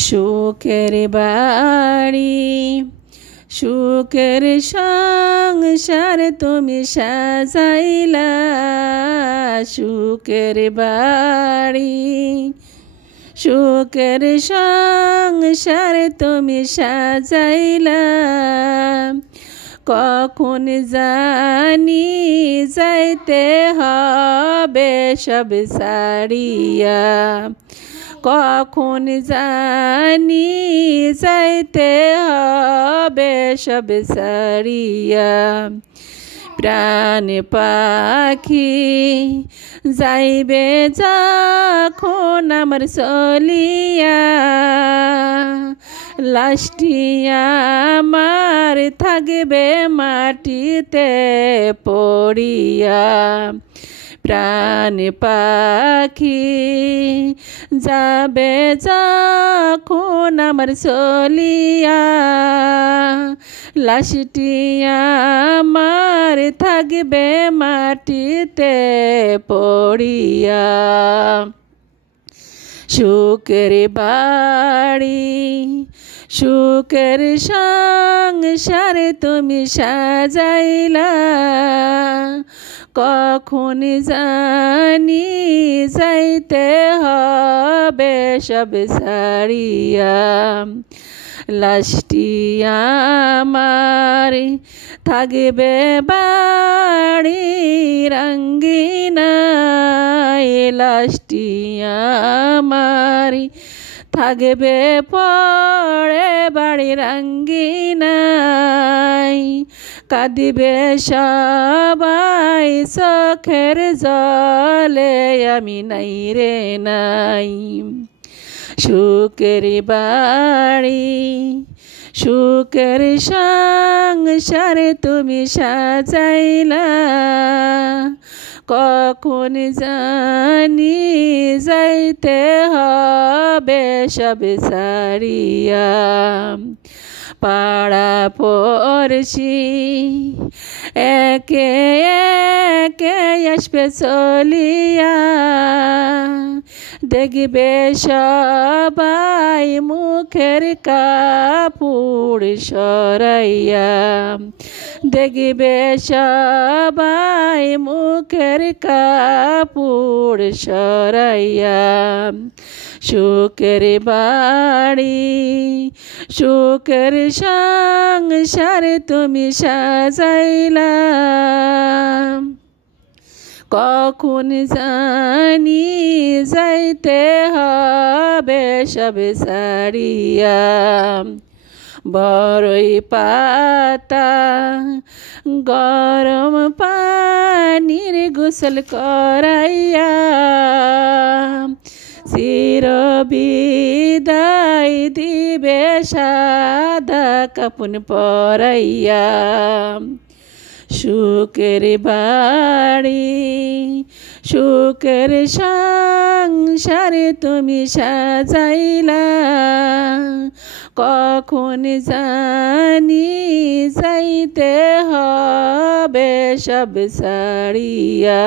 সুখের বাড়ি সুখের সংসার তুমি সাজাইলা সুখের বাড়ি সুখের সংসার তুমি সাজাইলা কখন জানি যাইতে হবে সব ছাড়িয়া কখন জানি যাইতে হবে সব ছাড়িয়া প্রাণ পাখি যাইবে যখন আমার চলিয়া লাশটি আমার থাকবে মাটিতে পড়িয়া প্রাণ পাখি যাবে যখন আমার চলিয়া লাশটি আমার থাকবে মাটিতে পড়িয়া সুখের বাড়ি সুখের সংসার তুমি সাজাইলা কখন জানি যাইতে হবে সব ছাড়িয়া লাশটি আমার থাকবে বাড়ি রঙ্গিনায় লাশটি আমার থাকবে পড়ে বাড়ি রঙ্গিনায় কাঁদিবে সবাই চোখের জলে আমি নাই রে নাই সুখের বাড়ি সুখের সংসার তুমি সাজাইলা কখন জানি যাইতে হবে সব ছাড়িয়া পাড়া পড়শি একে একে আসবে চলিয়া দেখবে সবাই মুখের কাপড় সরাইয়া দেখবে সবাই মুখের কাপড় সরাইয়া সুখের বাড়ি সুখের সংসার তুমি সাজাইলা কখন জানি যাইতে হবে সব ছাড়িয়া বড়ই পাতা গরম পানির গোসল করাইয়া চির বিদায় দিবে সাদা কাপন পরাইয়া সুখের বাড়ি সুখের সংসার তুমি সাজাইলা কখন জানি যাইতে হবে সব ছাড়িয়া।